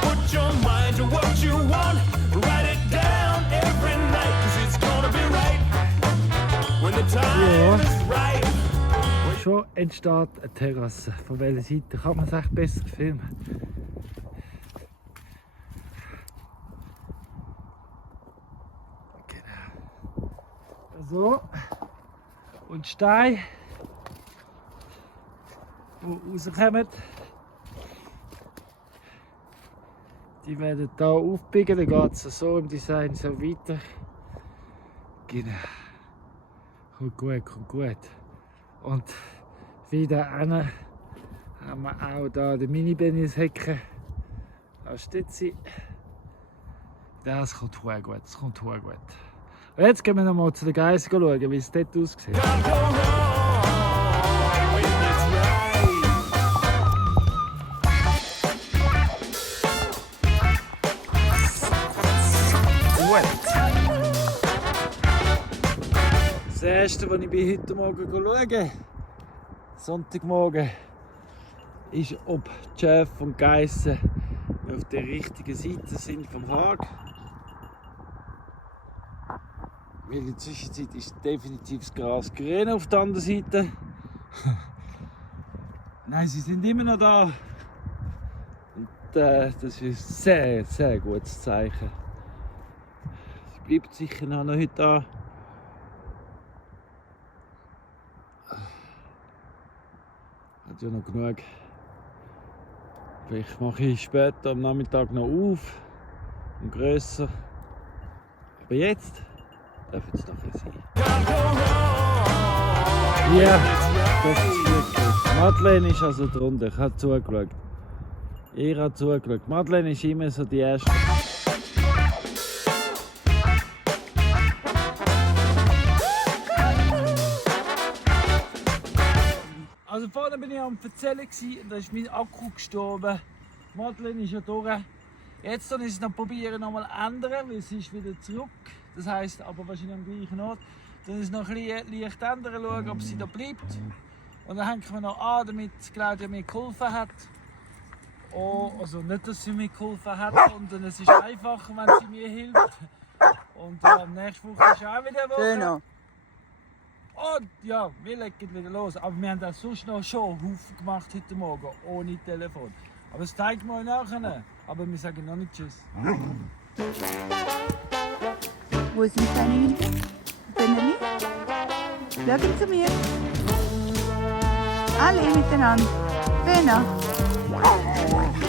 Put your mind to what you want. Write it down every night. 'Cause it's gonna be right. When the time is right. Schon entsteht eine Terrasse. Von welcher Seite kann man es echt besser filmen? Genau. So. Und Steine, die rauskommen, die werden hier aufbiegen, dann geht es so im Design so weiter. Genau. Kommt gut, kommt gut. Und wieder hinten haben wir auch hier den Mini-Bennis-Hecken. Da steht sie. Das kommt gut, das kommt gut. Und jetzt gehen wir noch mal zu den Geissen schauen, wie es dort aussieht. Das erste, was ich heute Morgen schaue, Sonntagmorgen, ist, ob die Schafe und Geissen auf der richtigen Seite sind vom Hag. Weil in der Zwischenzeit ist definitiv das Gras grün auf der anderen Seite. Nein, sie sind immer noch da. Und das ist ein sehr, sehr gutes Zeichen. Es bleibt sicher noch heute da. Hat ja noch genug. Vielleicht mache ich später am Nachmittag noch auf und grösser. Aber jetzt darf es noch ein sein. Ja, das ist wirklich. Madeleine ist also drunter, ich habe zugeschaut. Ich habe zugeschaut. Madeleine ist immer so die erste. Also vorne bin ich am Erzählen und da ist mein Akku gestorben. Madeleine ist ja durch. Jetzt soll ich es noch probieren, noch mal ändern, weil sie ist wieder zurück. Das heisst aber wahrscheinlich am gleichen Ort. Dann ist noch ein bisschen leicht ändern, schauen, ob sie da bleibt. Und dann hängen wir noch an, damit Claudia mir geholfen hat. Oh, also nicht, dass sie mir geholfen hat, sondern es ist einfacher, wenn sie mir hilft. Und nächste Woche ist auch wieder eine Woche. Genau. Und ja, wir legen wieder los. Aber wir haben auch sonst noch schon Haufen gemacht heute Morgen, ohne Telefon. Aber das zeigen wir euch nachher. Aber wir sagen noch nicht Tschüss. Wo ist mein kleiner Benjamin? Schau zu mir. Alle miteinander. Bena.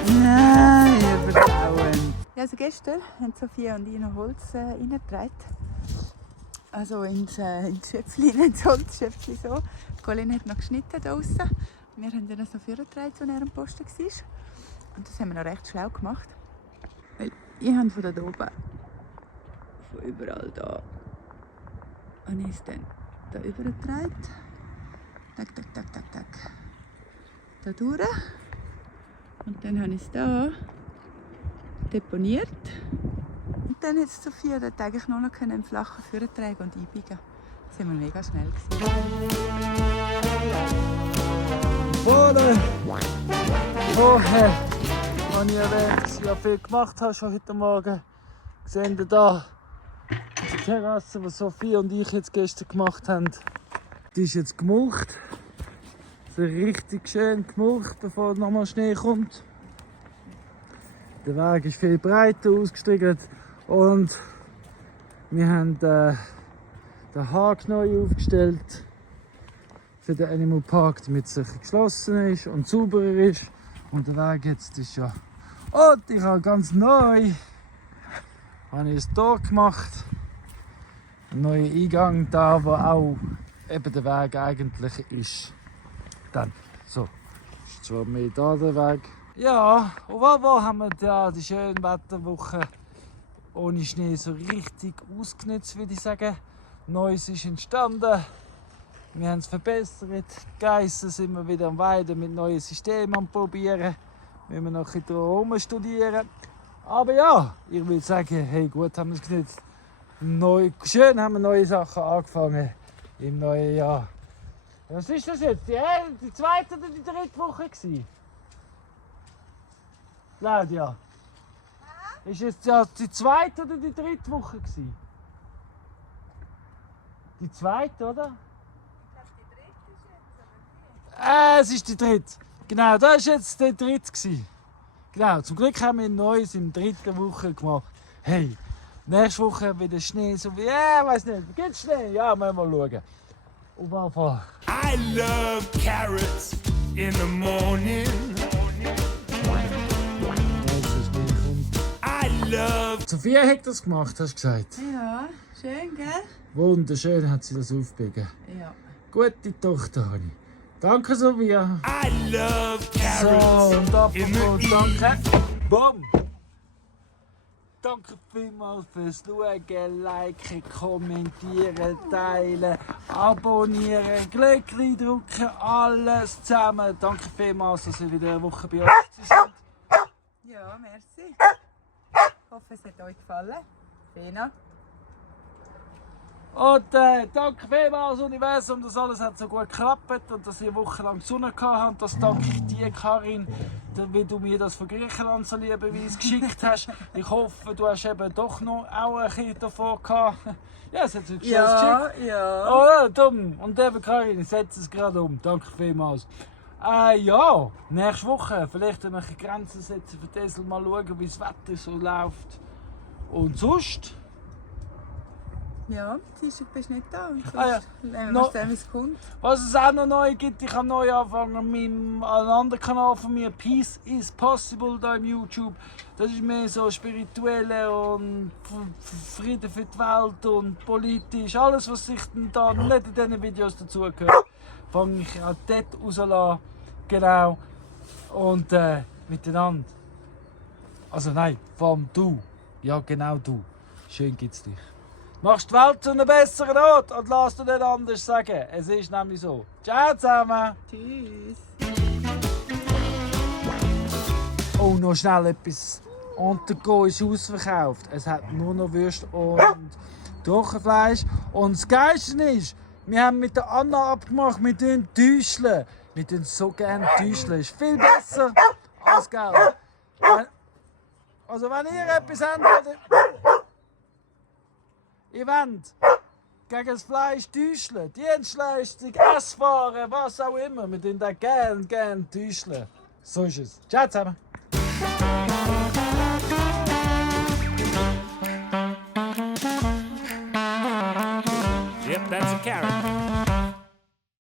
Nein, ihr Vertrauen. Ja, also gestern haben Sophia und ich noch Holz reingetragen. Also ins Schöpfli, ins Holzschöpfli so. Colin hat noch geschnitten draussen. Wir haben dann so vorgetragen, als er am Posten war. Und das haben wir noch recht schlau gemacht. Weil ich habe von da oben, von überall da, habe ich es dann da übergetragen. Tak, tak, tak, tak, tak. Da durch. Und dann habe ich es da deponiert. Und dann hat Sophia dort eigentlich nur noch im flachen Führer tragen und einbiegen. Da sind wir mega schnell gewesen. Vorne! Vorher, als ich erwähnt, dass ich ja viel gemacht habe schon heute Morgen, sehen Sie hier die Terrasse, die Sophie und ich jetzt gestern gemacht haben. Die ist jetzt gemulcht. So richtig schön gemulcht, bevor nochmal Schnee kommt. Der Weg ist viel breiter ausgestriegelt und wir haben den Hag neu aufgestellt für den Animal Park, damit es geschlossen ist und sauberer ist. Und der Weg jetzt ist ja... Und ich habe ganz neu ein Tor gemacht. Ein neuer Eingang da, wo auch eben der Weg eigentlich ist. Dann, so, ist zwar mehr da der Weg. Ja, und wo haben wir da die schöne Wetterwoche ohne Schnee so richtig ausgenutzt, würde ich sagen. Neues ist entstanden. Wir haben es verbessert. Die Geissen sind wir wieder am Weiden mit neuen Systemen am Probieren. Wir müssen noch ein bisschen drum studieren. Aber ja, ich würde sagen, hey, gut haben wir es genutzt. Schön haben wir neue Sachen angefangen im neuen Jahr. Was ist das jetzt? Die zweite oder die dritte Woche gewesen? Claudia? Ist es ja die zweite oder die dritte Woche gewesen? Die zweite, oder? Es ist die dritte. Genau, das war jetzt die dritte gewesen. Genau, zum Glück haben wir ein neues in der dritten Woche gemacht. Hey, nächste Woche wieder Schnee, so wie, weiß nicht, gibt Schnee? Ja, müssen wir schauen. Auf jeden Fall. I love carrots in the morning. I love Sophia hat das gemacht, hast du gesagt. Ja, schön, gell? Wunderschön hat sie das aufgebogen. Ja. Gute Tochter habe ich. Danke, Sophia. I love So, carrots und in the apropos danke. Bumm. Danke vielmals fürs Schauen, liken, kommentieren, teilen, abonnieren, Glöckchen drücken, alles zusammen. Danke vielmals, dass ihr wieder eine Woche bei uns seid. Ja, merci. Ich hoffe, es hat euch gefallen. Bena. Und danke vielmals, Universum, dass alles hat so gut geklappt und dass ihr eine Woche lang Sonne gehabt habt. Das danke ich dir, Karin, wie du mir das von Griechenland so liebeweise geschickt hast. Ich hoffe, du hast eben doch noch auch ein bisschen davon gehabt. Ja, es hat sich geschickt. Ja. Oh ja, dumm. Und eben, Karin, ich setze es gerade um. Danke vielmals. Ja, nächste Woche vielleicht ein bisschen Grenzen setzen für Tesla, mal schauen, wie das Wetter so läuft. Und sonst? Ja, Dienstag bist du nicht da. Ja. Mal sehen, wie es kommt. Was es auch noch neu gibt, ich habe neu angefangen mit einem anderen Kanal von mir, Peace is Possible, da im YouTube. Das ist mehr so spirituelle und Frieden für die Welt und politisch. Alles, was sich da nicht in diesen Videos dazugehört, fange ich auch dort rauslassen. Genau. Und miteinander. Also nein, vor allem du. Ja, genau du. Schön gibt's dich. Machst die Welt zu einem besseren Ort und lass dir nicht anders sagen. Es ist nämlich so. Ciao zusammen. Tschüss. Oh, noch schnell etwas. Untergo ist ausverkauft. Es hat nur noch Würste und Trockenfleisch. Und das Geilste ist, wir haben mit der Anna abgemacht, wir täuscheln. Wir tun so gerne täuscheln. Ist viel besser als Geld. Also wenn ihr etwas habt, ihr wollt gegen das Fleisch täuscheln, Dienstleistung, Essfahren, was auch immer, wir tun das gerne täuscheln. So ist es. Ciao zusammen. Yep, that's a carrot.